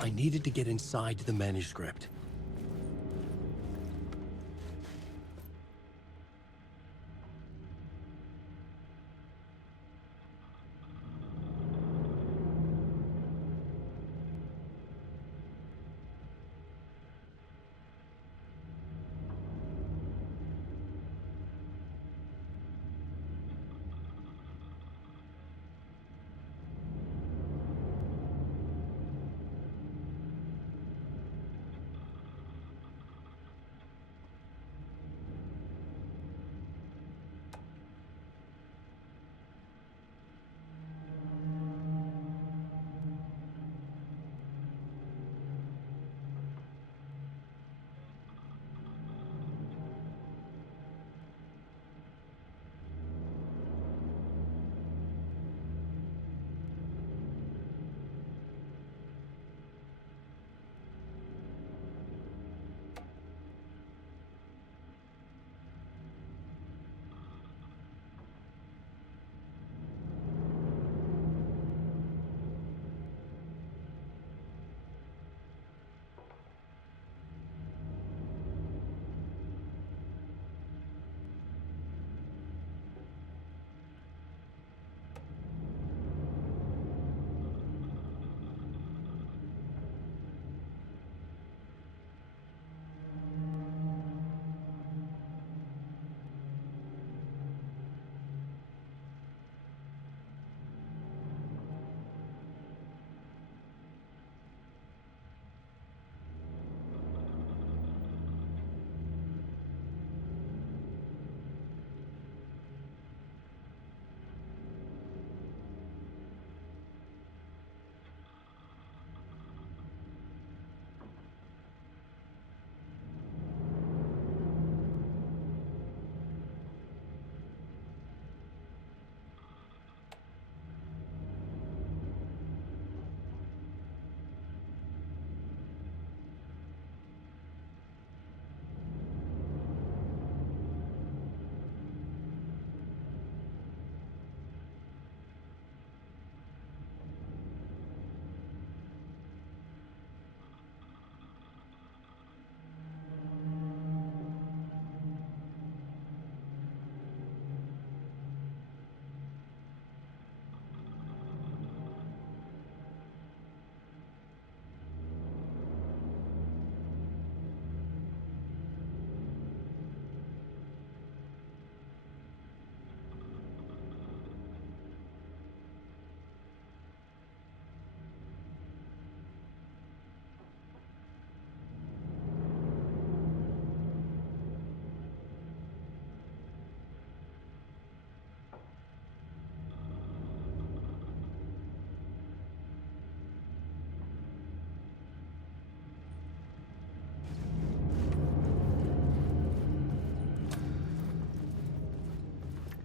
I needed to get inside the manuscript.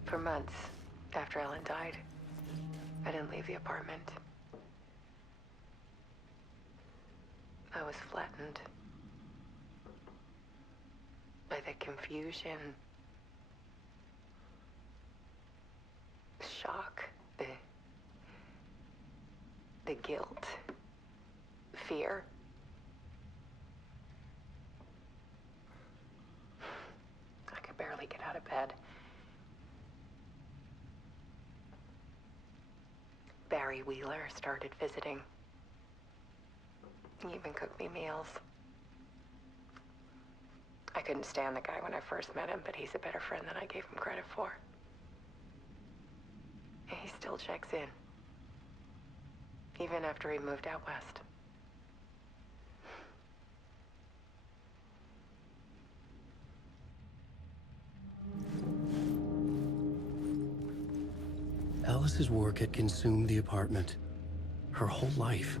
For months after Ellen died, I didn't leave the apartment. I was flattened by the confusion, shock, the guilt, fear. I could barely get out of bed. Barry Wheeler started visiting. He even cooked me meals. I couldn't stand the guy when I first met him, but he's a better friend than I gave him credit for. And he still checks in, even after he moved out west. Alice's work had consumed the apartment. Her whole life.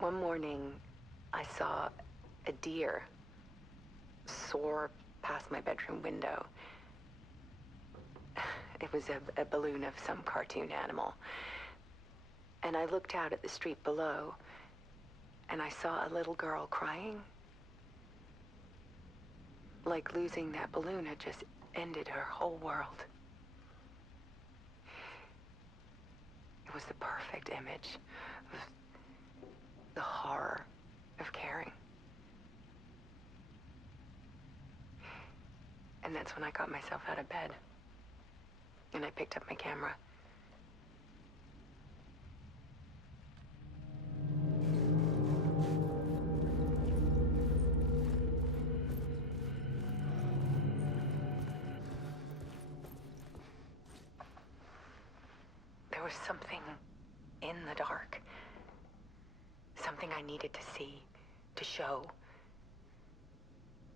One morning, I saw a deer soar past my bedroom window. It was a balloon of some cartoon animal. And I looked out at the street below, and I saw a little girl crying. Like losing that balloon had just ended her whole world. It was the perfect image of the horror of caring. And that's when I got myself out of bed. And I picked up my camera. There was something in the dark. Something I needed to see, to show.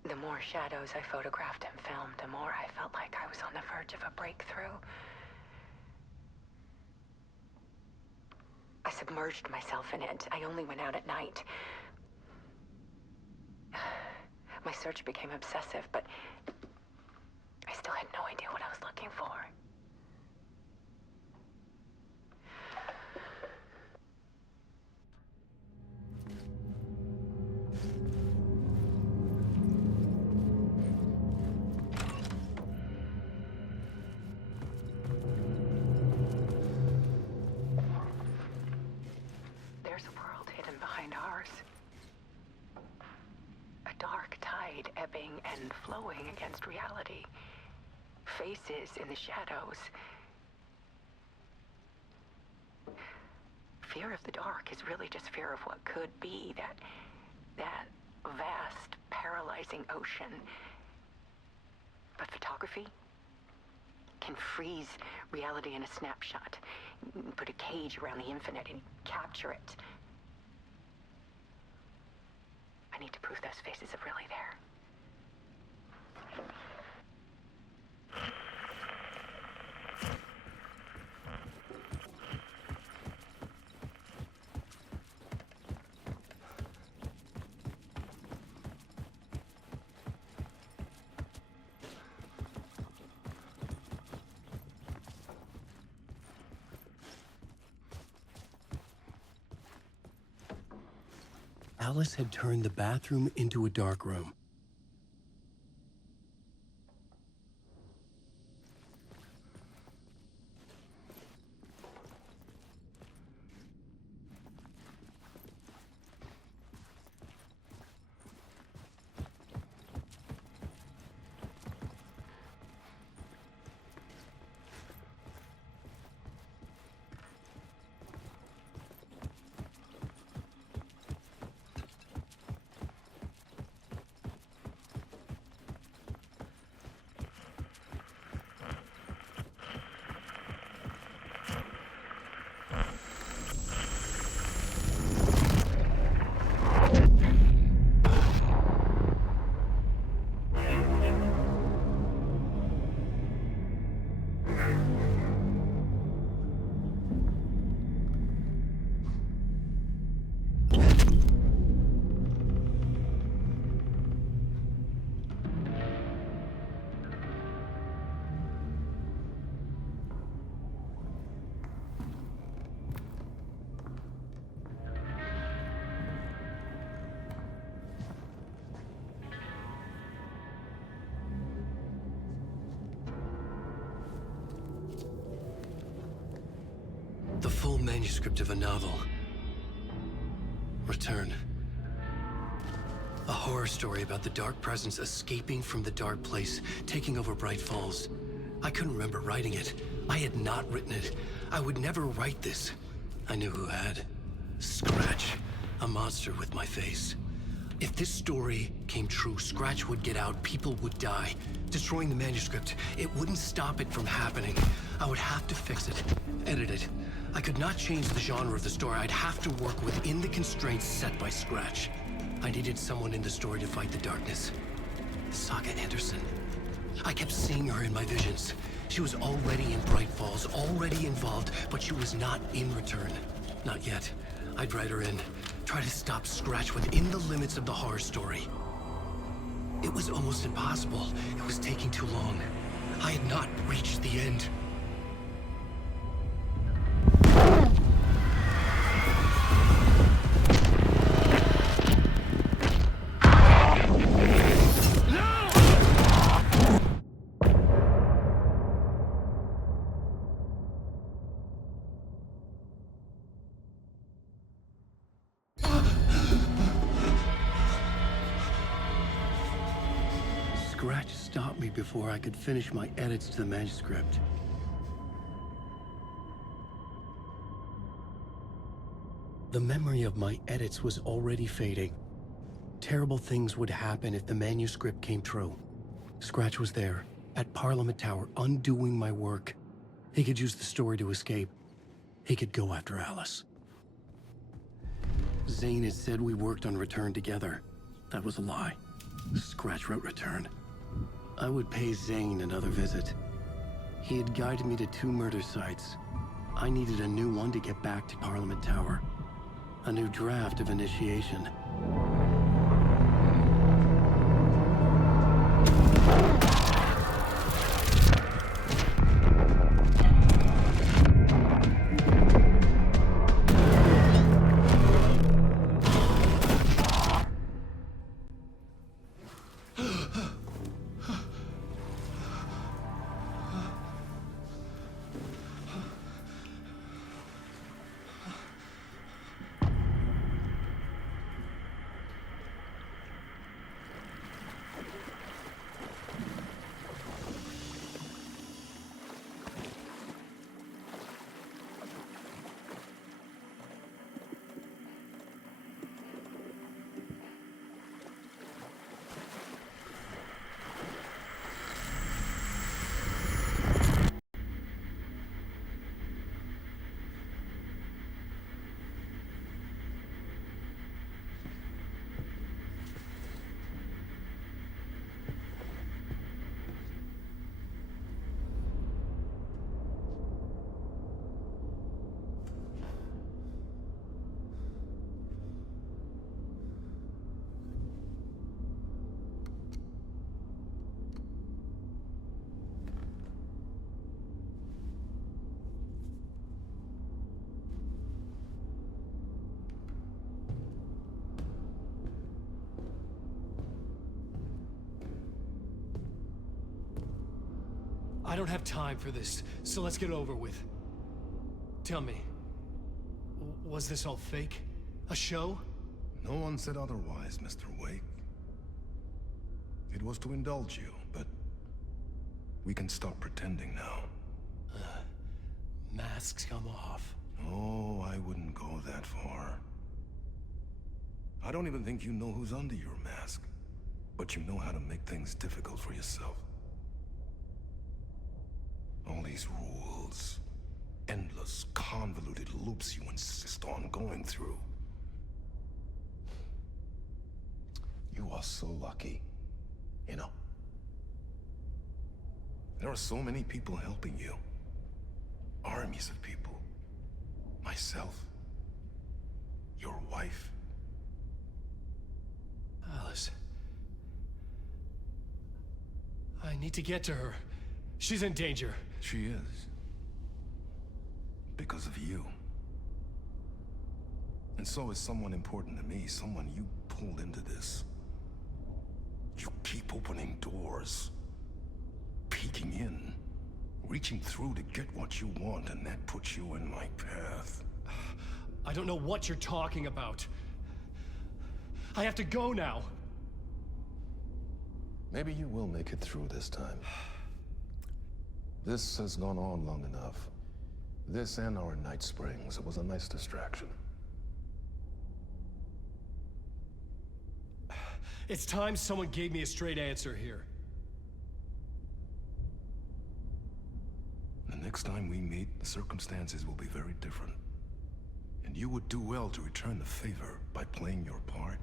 The more shadows I photographed and filmed, the more I felt like I was on the verge of a breakthrough. I submerged myself in it. I only went out at night. My search became obsessive, but I still had no idea what I was looking for. There's a world hidden behind ours. A dark tide ebbing and flowing against reality. Faces in the shadows. Fear of the dark is really just fear of what could be, that vast, paralyzing ocean. But photography can freeze reality in a snapshot. Put a cage around the infinite and capture it. I need to prove those faces are really there. Alice had turned the bathroom into a dark room. The full manuscript of a novel. Return. A horror story about the dark presence escaping from the dark place, taking over Bright Falls. I couldn't remember writing it. I had not written it. I would never write this. I knew who had. Scratch. A monster with my face. If this story came true, Scratch would get out, people would die. Destroying the manuscript, it wouldn't stop it from happening. I would have to fix it, edit it. I could not change the genre of the story. I'd have to work within the constraints set by Scratch. I needed someone in the story to fight the darkness. Saga Anderson. I kept seeing her in my visions. She was already in Bright Falls, already involved, but she was not in Return. Not yet. I'd write her in. Try to stop Scratch within the limits of the horror story. It was almost impossible. It was taking too long. I had not reached the end. Scratch stopped me before I could finish my edits to the manuscript. The memory of my edits was already fading. Terrible things would happen if the manuscript came true. Scratch was there, at Parliament Tower, undoing my work. He could use the story to escape. He could go after Alice. Zane had said we worked on Return together. That was a lie. Scratch wrote Return. I would pay Zane another visit. He had guided me to 2 murder sites. I needed a new one to get back to Parliament Tower. A new draft of initiation. I don't have time for this, so let's get over with. Tell me, was this all fake? A show? No one said otherwise, Mr. Wake. It was to indulge you, but we can stop pretending now. Masks come off. Oh, I wouldn't go that far. I don't even think you know who's under your mask, but you know how to make things difficult for yourself. All these rules, endless, convoluted loops you insist on going through. You are so lucky, you know. There are so many people helping you. Armies of people. Myself. Your wife. Alice. I need to get to her. She's in danger. She is. Because of you. And so is someone important to me, someone you pulled into this. You keep opening doors. Peeking in. Reaching through to get what you want, and that puts you in my path. I don't know what you're talking about. I have to go now. Maybe you will make it through this time. This has gone on long enough. This and our Night Springs. It was a nice distraction. It's time someone gave me a straight answer here. The next time we meet, the circumstances will be very different. And you would do well to return the favor by playing your part.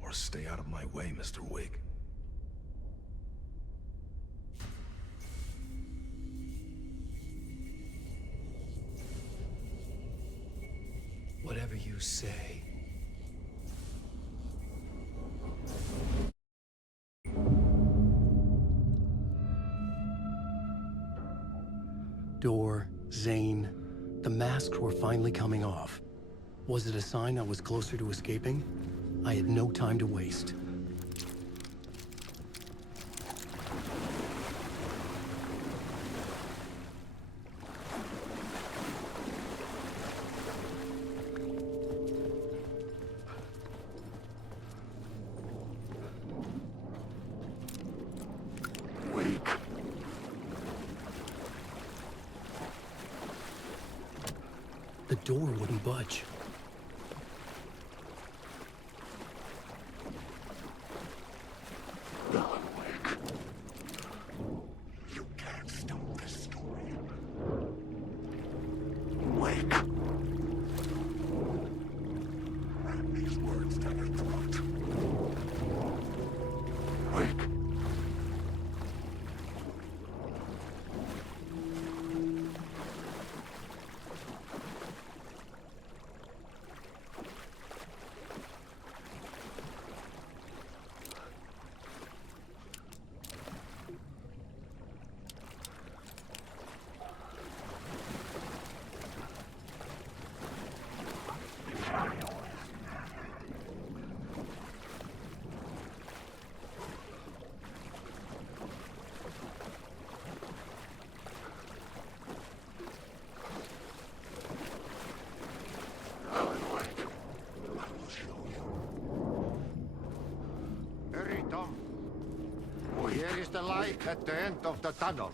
Or stay out of my way, Mr. Wake. Whatever you say. Door, Zane, the masks were finally coming off. Was it a sign I was closer to escaping? I had no time to waste. door wouldn't budge. Alan Wake. You can't stop this story. Wake. Ram these words down your throat. Wake. Hurry, Tom. Here is the light at the end of the tunnel.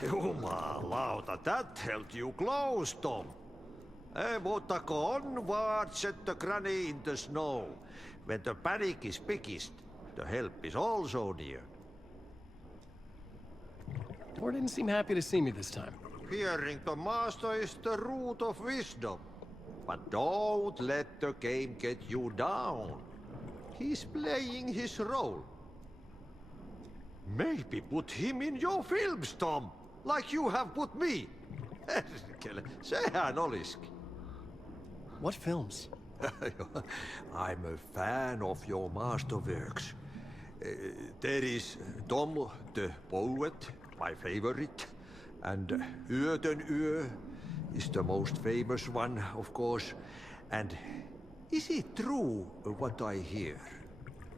Jumalauta, that held you close, Tom. Mutta onward, said the granny in the snow. When the panic is biggest, the help is also near. Thor didn't seem happy to see me this time. Hearing the master is the root of wisdom. But don't let the game get you down. He's playing his role. Maybe put him in your films, Tom, like you have put me. Sehän olisikin. What films? I'm a fan of your masterworks. There is Tom the Poet, my favorite, and Yöten Yö is the most famous one, of course. And is it true what I hear,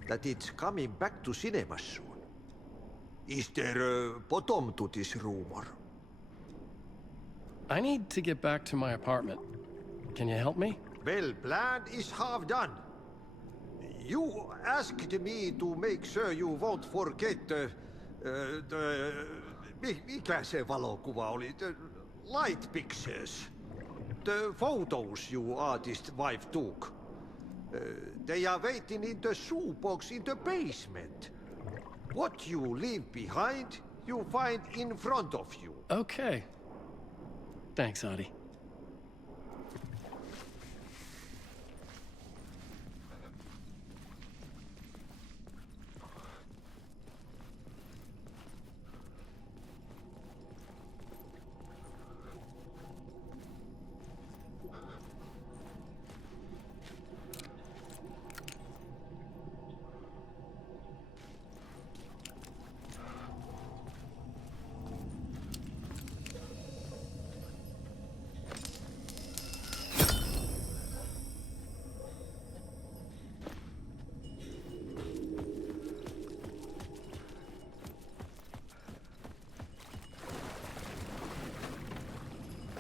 that it's coming back to cinemas soon? Is there a bottom to this rumor? I need to get back to my apartment. Can you help me? Well, plan is half done. You asked me to make sure you won't forget mikä se valokuva oli? The light pictures. The photos you artist wife took. They are waiting in the shoebox in the basement. What you leave behind, you find in front of you. Okay. Thanks, Adi.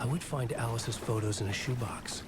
I would find Alice's photos in a shoebox.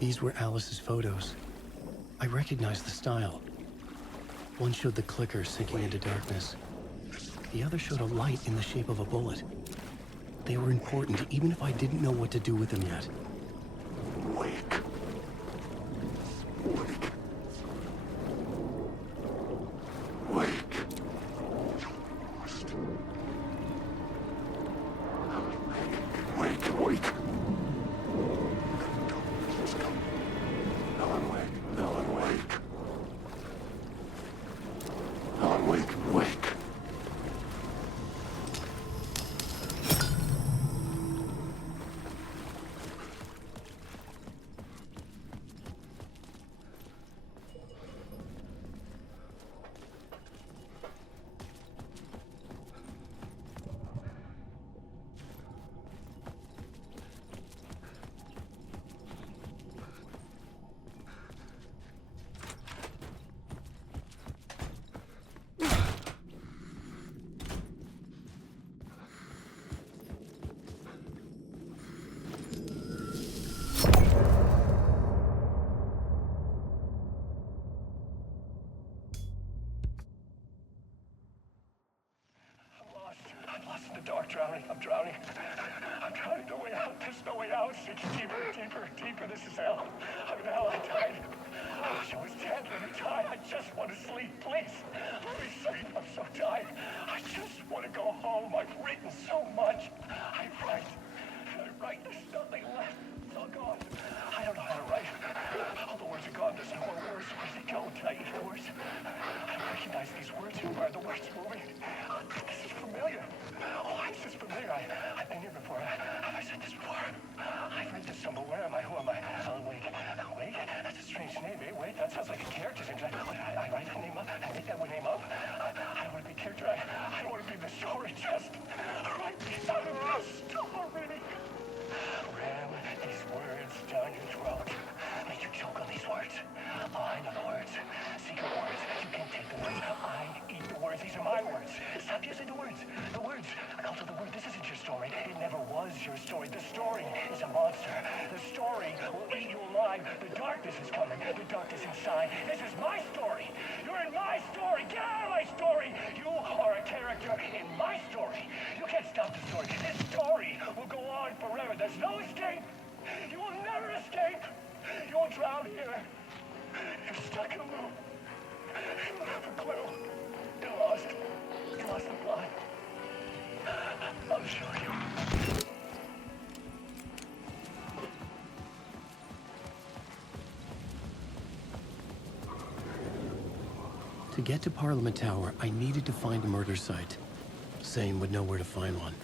These were Alice's photos. I recognized the style. One showed the clicker sinking into darkness. The other showed a light in the shape of a bullet. They were important, even if I didn't know what to do with them yet. Wake. Wake. Wake. Wake, wake. Alan, wake. Alan, wake. Alan, wake, wake. the dark, drowning. I'm drowning. I'm drowning. No way out. There's no way out. It's deeper, deeper, deeper. This is hell. I'm in hell. I died. I wish I was dead. Let me die. I just want to sleep. Please. Let me sleep. I'm so tired. I just want to go home. I've written so much. I write. There's nothing left. It's all gone. I don't know how to write. All the words are gone. There's no more words. Where did they go? Did I eat the words? I don't recognize these words. Who are the words moving? This is familiar. Oh, why is this familiar? I've been here before. Have I said this before? I've read this somewhere. Where am I? Who am I? Wait. Wait? That's a strange name, eh? Wait, that sounds like a character's name. I write a name up. I make that one name up. I don't want to be a character. I don't want to be the story. Just write me out of the story. Ram these words down your throat. Make you choke on these words. Oh, I know the words. Secret words. You can't take the words. I eat the words. These are my words. Stop using the words. The words. Also, the word. This isn't your story. It never was your story. The story is a monster. The story will eat you alive. The darkness is coming. The darkness inside. This is my story. You're in my story. Get out of my story. You are a character in my story. You can't stop the story. This story will go on forever. There's no escape. You will never escape. You will drown here. You're stuck in a loop. You don't have a clue. You're lost. You're lost in blood. I'll show you. To get to Parliament Tower, I needed to find a murder site. Zane would know where to find one.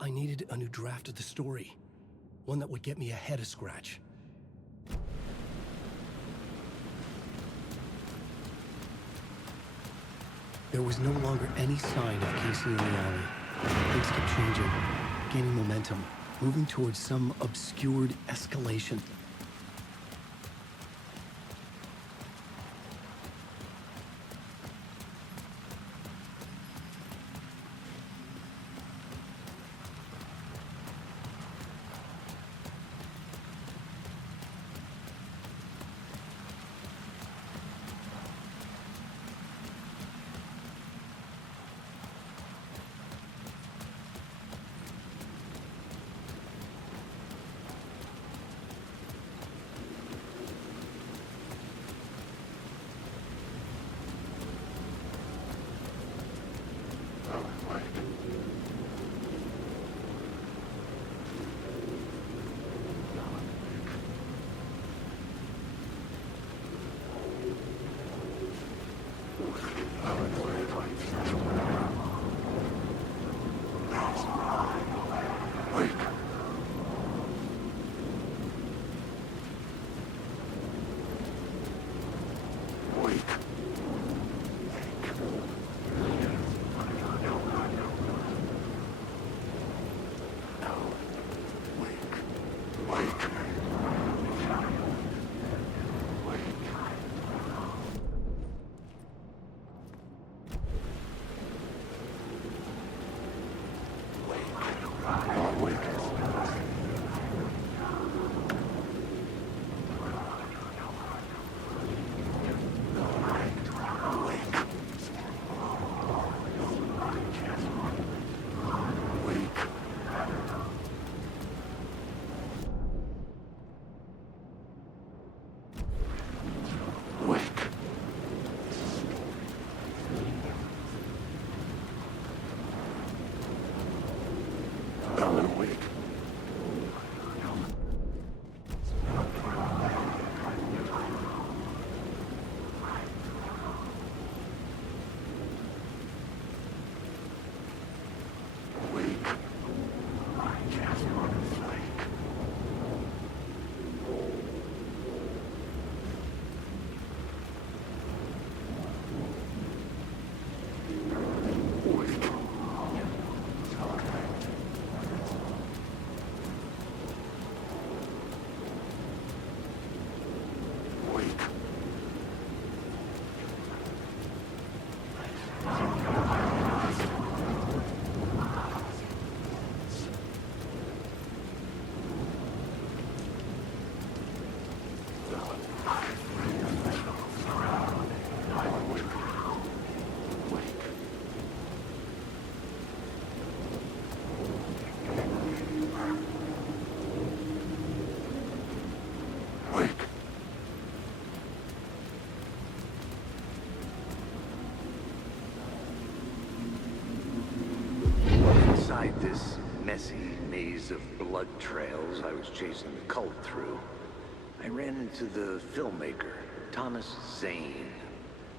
I needed a new draft of the story. One that would get me ahead of Scratch. There was no longer any sign of Casey in the alley. Things kept changing, gaining momentum, moving towards some obscured escalation. blood trails I was chasing the cult through, I ran into the filmmaker, Thomas Zane,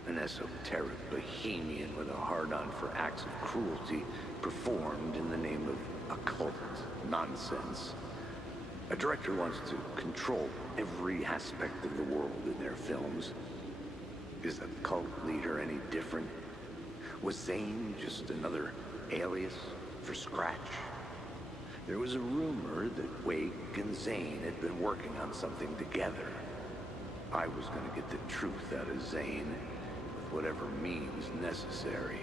an esoteric bohemian with a hard-on for acts of cruelty performed in the name of occult nonsense. A director wants to control every aspect of the world in their films. Is a cult leader any different? Was Zane just another alias for Scratch? There was a rumor that Wake and Zane had been working on something together. I was gonna get the truth out of Zane with whatever means necessary.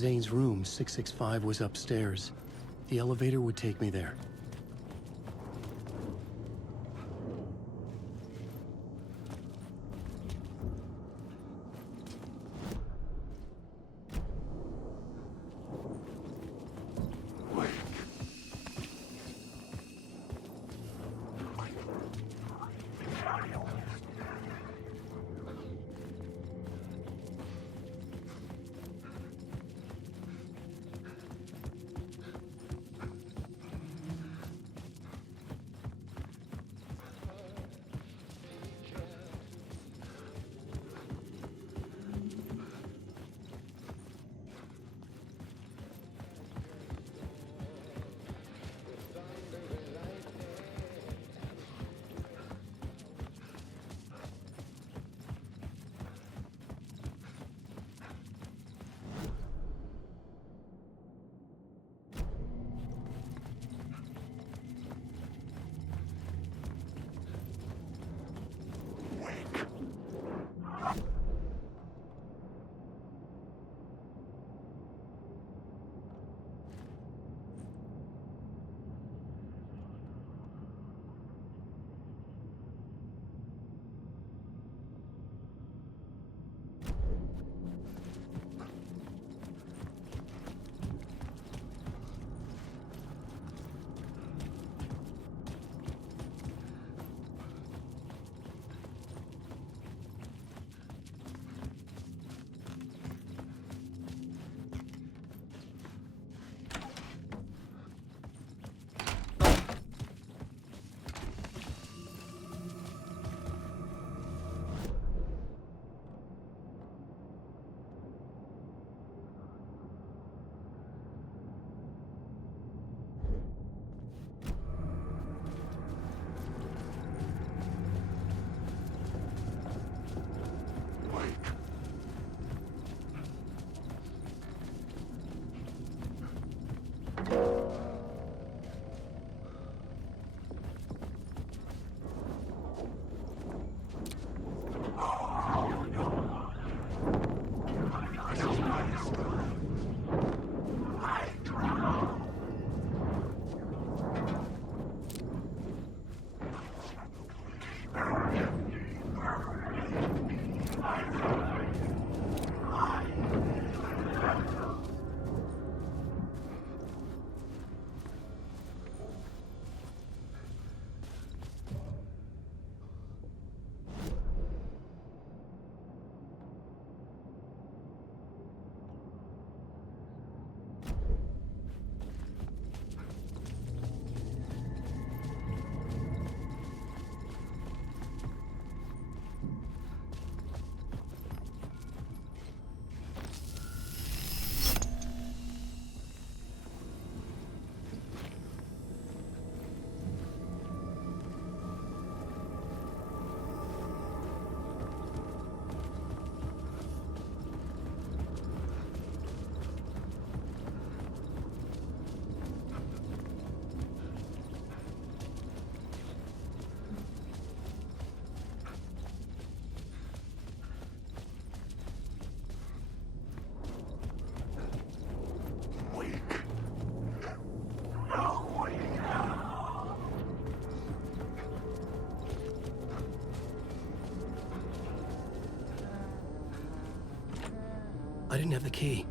Zane's room, 665, was upstairs. The elevator would take me there. didn't have the key.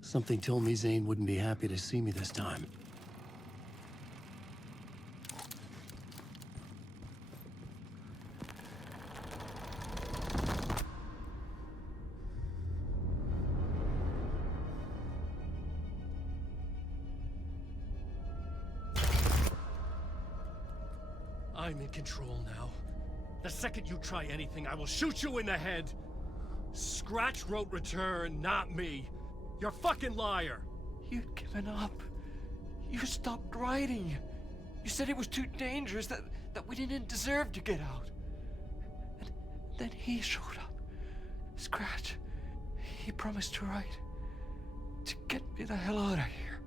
Something told me Zane wouldn't be happy to see me this time. I'm in control now. The second you try anything, I will shoot you in the head. Scratch wrote return, not me. You're a fucking liar. You'd given up. You stopped writing. You said it was too dangerous, that we didn't deserve to get out. And then he showed up. Scratch. He promised to write. To get me the hell out of here.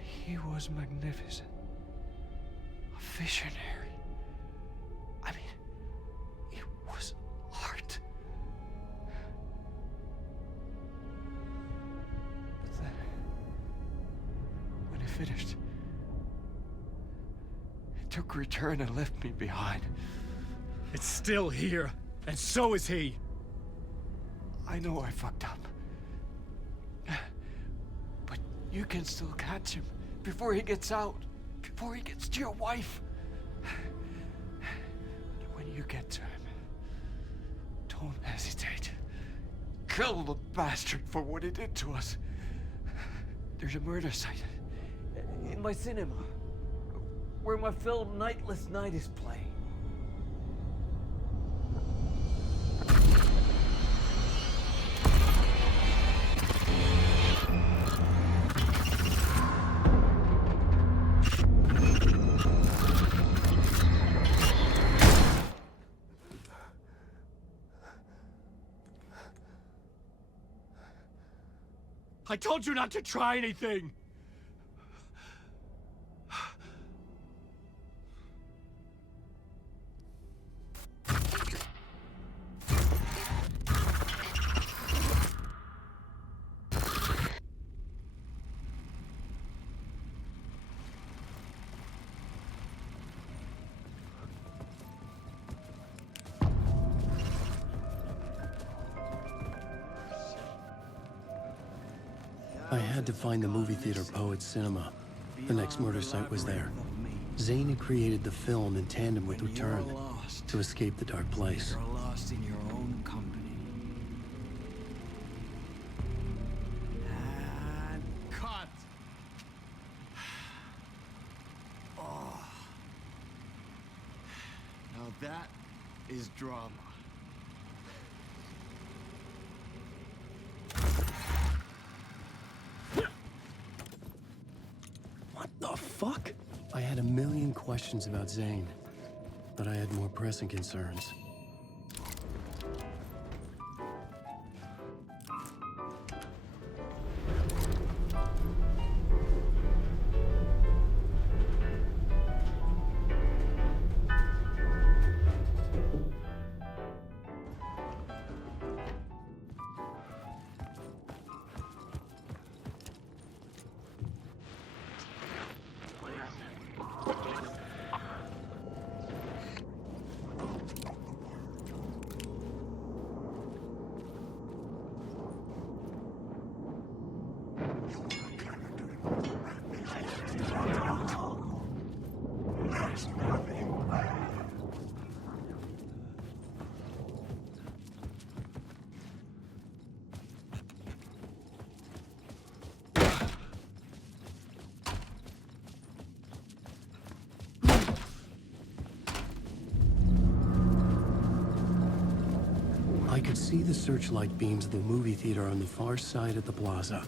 He was magnificent. A visionary. I mean, it was art. But then, when he finished, he took return and left me behind. It's still here, and so is he. I know I fucked up. But you can still catch him before he gets out, before he gets to your wife. And when you get to him, don't hesitate. Kill the bastard for what he did to us. There's a murder site in my cinema, where my film Nightless Night is playing. I told you not to try anything! I had to find the movie theater Poet Cinema. The next murder site was there. Zane had created the film in tandem with Return to escape the dark place. You're lost in your own company. And cut! Oh. Now that is drama. What the fuck? I had a million questions about Zane, but I had more pressing concerns. I could see the searchlight beams of the movie theater on the far side of the plaza.